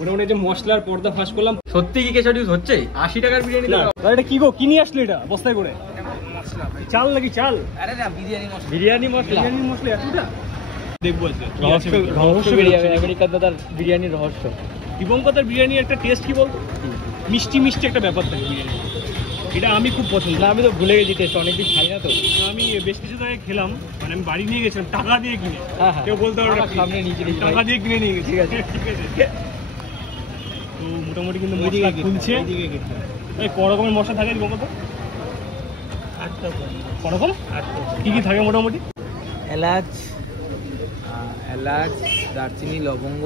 মোটামুটি যে মশলার পর্দা ফাঁস করলাম। সত্যি কি কেশর ইউজ হচ্ছে? 80 টাকার বিরিয়ানি দাও। এটা কি গো, কি নিয়ে আসলে এটা বস্তায় করে? চাল নাকি চাল? আরে না, বিরিয়ানি মশলা। বিরিয়ানি মশলা এতটা দেখবো আজকে। রহস্য বেরিয়ে যাবে আমেরিকার দাদার বিরিয়ানির রহস্য। দিবঙ্কতার বিরিয়ানির একটা টেস্ট কি বলতো, মিষ্টি মিষ্টি একটা ব্যাপার থাকে বিরিয়ানি। এটা আমি খুব পছন্দ। না, আমি তো ভুলে গেছি টেস্ট, অনেকদিন খাই না তো। আমি বেশ কিছু জায়গায় খেলাম, মানে আমি বাড়ি নিয়ে গেছিলাম টাকা দিয়ে কিনে। হ্যাঁ, কেউ বলতে পারবে না, সামনে নিচে টাকা দিয়ে কিনে নিয়ে গেছি। ঠিক আছে, ঠিক আছে। তো মোটামুটি কিন্তু মশলা খুলছে। এই ক রকমের মশলা থাকে দিবঙ্কত? 8টা। ক রকম? 8টা। কি কি থাকে মোটামুটি? এলাচ, দারচিনি, লবঙ্গ,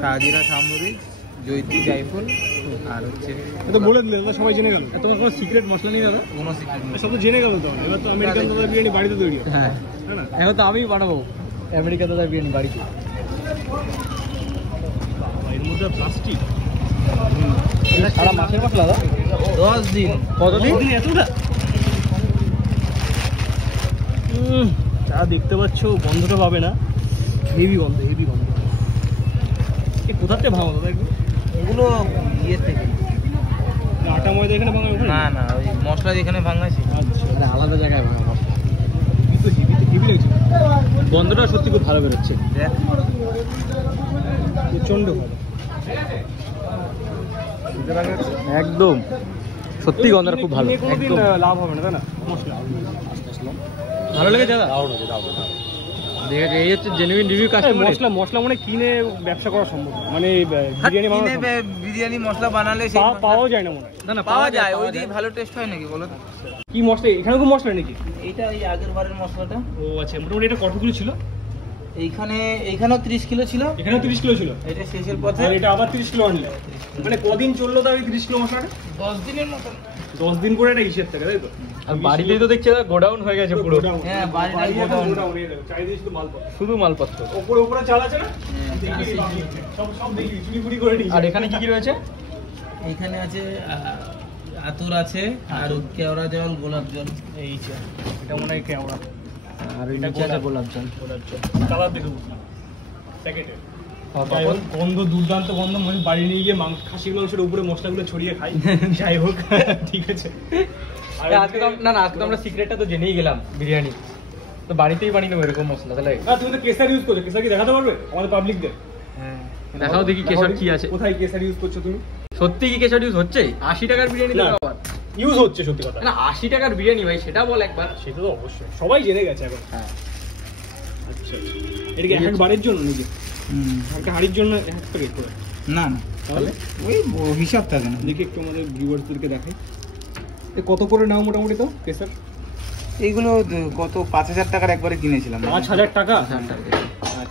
শাহজিরা, সামরিচ, জয়িত্রী, জায়ফল, আর হচ্ছে এটা বলে দিলে দাদা, সবাই জেনে গেল। তোমার কোনো সিক্রেট মশলা নেই দাদা? কোনো সিক্রেট নেই, সব তো জেনে গেল। তো এবার তো আমেরিকান দাদা বিরিয়ানি বাড়িতে তৈরি হবে। হ্যাঁ, না এখন তো আমি বানাবো আমেরিকান দাদা বিরিয়ানি বাড়িতে। এর মধ্যে প্লাস্টিক সারা মাসের মশলা দাদা? 10 দিন। কতদিন? এতটা? যা দেখতে পাচ্ছ, গন্ধটা পাবে না, হেভি গন্ধ, হেভি গন্ধ। এই কোথাতে ভাঙো দাদা একটু? এগুলো ইয়ে থেকে, আটা ময়দা এখানে ভাঙা? না ওই মশলা যেখানে ভাঙাছি। আচ্ছা, আলাদা জায়গায় ভাঙা মশলা। কিন্তু হেভি লাগছে। গন্ধটা সত্যি খুব ভালো বেরোচ্ছে। প্রচন্ড ভালো, একদম সত্যি গন্ধটা খুব ভালো। একদম লাভ হবে না, তাই না? মশলা ভালো লেগেছে দাদা? এই হচ্ছে জেনুইন রিভিউ কাস্টমার। মশলা মানে কিনে ব্যবসা করা সম্ভব না, মানে বিরিয়ানি বানানো বিরিয়ানি মশলা বানালে পাওয়া যায় না মনে হয়। না পাওয়া যায়, ওই দিয়ে ভালো টেস্ট হয় নাকি বলো? কি মশলা এখানে? কোনো মশলা নাকি? এইটা ওই আগের বারের মশলাটা। ও আচ্ছা, মোটামুটি এটা কতগুলো ছিল? এইখানেও 30 কিলো ছিল। এখানেও 30 কিলো ছিল। এটা শেষের পথে। আর এটা আবার 30 কিলো আনলে, মানে কদিন চললো তাও এই 30 কিলো মশলাটা? 10 দিনের মতো। 10 দিন করে এটা হিসেব থাকে, তাই তো? আর বাড়িতেই তো দেখছি গোডাউন হয়ে গেছে পুরো। হ্যাঁ, বাড়ি গোডাউন। চারিদিকে শুধু মালপত্র, শুধু মালপত্র। উপরে চাল আছে না? সব দেখি চুরি করে নিয়েছি। আর এখানে কি কি রয়েছে? এখানে আছে আতর আছে, আর কেওড়া জল, গোলাপ জল। এই যে এটা মনে হয় কেওড়া, আর এটা আছে গোলাপ জল। কালার দেখে বুঝলাম প্যাকেটে। গন্ধ দুর্দান্ত গন্ধ, মানে বাড়ি নিয়ে গিয়ে খাসির মাংসের উপরে মশলাগুলো ছড়িয়ে খাই। যাই হোক, ঠিক আছে। আজকে তো আজকে তো আমরা সিক্রেটটা তো জেনেই গেলাম বিরিয়ানি, তো বাড়িতেই বানিয়ে নেবো এরকম মশলা। তাহলে তুমি তো কেসার ইউজ করছো, কেসার কি দেখাতে পারবে আমাদের পাবলিকদের? হ্যাঁ, দেখাও দেখি কেশর কি আছে। কোথায় কেসার ইউজ করছো তুমি? সত্যি কি কেশর ইউজ হচ্ছে? 80 টাকার বিরিয়ানি দাও। ইউজ হচ্ছে, সত্যি কথা না। 80 টাকার বিরিয়ানি ভাই, সেটা বল একবার। সেটা তো অবশ্যই সবাই জেনে গেছে এখন। হ্যাঁ, আচ্ছা, এটা কি এক বারের জন্য নাকি? একটা হাড়ির জন্য এক প্যাকেট করে? না তাহলে ওই হিসাব থাকে না। দেখি একটু আমাদের ভিউয়ার্সদেরকে দেখাই, কত করে নাও মোটামুটি তো কেসার? এইগুলো কত 5000 টাকার একবারে কিনেছিলাম। 5000 টাকা?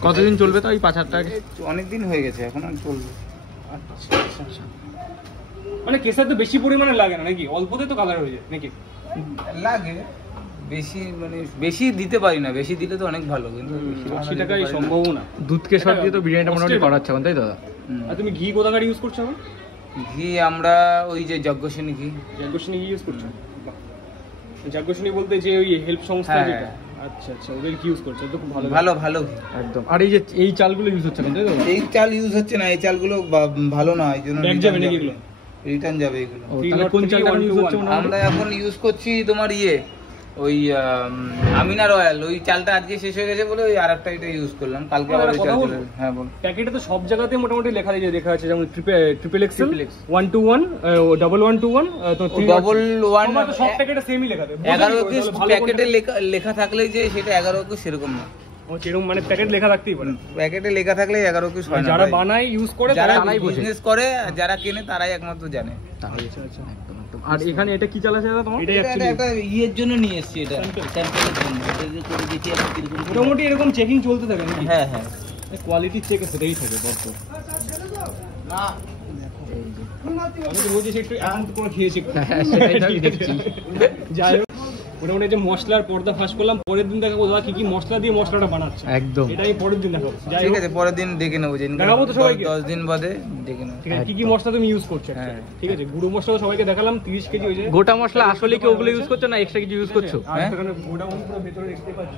কতদিন চলবে তো? ওই 5000 টাকা অনেকদিন হয়ে গেছে, এখন আর চলবে। আচ্ছা, মানে কেসার তো বেশি পরিমাণে লাগে না নাকি? অল্পতে তো কালার হয়ে যায় নাকি? লাগে বেশি, মানে বেশি দিতে পারি না, বেশি দিলে তো অনেক ভালো, কিন্তু 80 টাকায় সম্ভব না। দুধ কেশর দিয়ে তো বিরিয়ানিটা মোটামুটি করাচ্ছে এখন, তাই দাদা? আর তুমি ঘি কোথাকার ইউজ করছো এখন? ঘি আমরা ওই যে যজ্ঞসেনী ঘি। যজ্ঞসেনী ঘি ইউজ করছো? যজ্ঞসেনী বলতে যে ওই হেল্প সংস্থা যেটা? আচ্ছা, ওদের কি ইউজ করছো? তো খুব ভালো ভালো একদম। আর এই যে এই চালগুলো ইউজ হচ্ছে না, তাই তো? এই চাল ইউজ হচ্ছে না, এই চালগুলো ভালো না, এই জন্য ব্যাক যাবে নাকি এগুলো? রিটার্ন যাবে এগুলো। তাহলে কোন চালটা ইউজ হচ্ছে? আমরা এখন ইউজ করছি তোমার ওই আমিনা রয়্যাল। ওই চালটা আজকে শেষ হয়ে গেছে বলে ওই আরেকটা এটা ইউজ করলাম, কালকে আবার ওই চাল চলে। হ্যাঁ বল। প্যাকেটে তো সব জায়গাতে মোটামুটি লেখা আছে, যেমন ট্রিপল এক্সেল, 121, 1121, তো 11 সব প্যাকেটে সেমই লেখা থাকে। 11 পিস প্যাকেটে লেখা থাকলেই যে সেটা 11 পিস সেরকম না। সেরকম মানে প্যাকেট লেখা থাকতেই পারে। প্যাকেটে লেখা থাকলে 11 পিস হয় না। যারা বানায় ইউজ করে, যারা বিজনেস করে, যারা কেনে তারাই একমাত্র জানে। আচ্ছা। আর এখানে এটা কি চাল আছে দাদা তোমার? এটা একটা ইয়ের জন্য নিয়ে এসেছি, এটা স্যাম্পলের জন্য। এটা করে দেখি আমি কিরকম। মোটামুটি এরকম চেকিং চলতে থাকে নাকি? হ্যাঁ, কোয়ালিটি চেক সেটাই থাকে বড়। না আমি তো বলছি একটু এখন তো কোনো খেয়েছি। সেটাই তো দেখছি। যাই হোক, মোটামুটি যে মশলার পর্দা ফাঁস করলাম, পরের দিন দেখাবো দাদা কি মশলা দিয়ে মশলাটা বানাচ্ছে। একদম, এটাই পরের দিন দেখাবো। ঠিক আছে, পরের দিন দেখে নেবো। দেখাবো তো সবাইকে 10 দিন বাদে দেখে নেবো। ঠিক আছে, কি মশলা তুমি ইউজ করছো? হ্যাঁ, ঠিক আছে। গুঁড়ো মশলা সবাইকে দেখালাম 30 কেজি। গোটা মশলা আসলে কি ওগুলো ইউজ করছো না এক্সট্রা কিছু ইউজ করছো? গোটা মশলা ভেতরে দেখতে পাচ্ছ।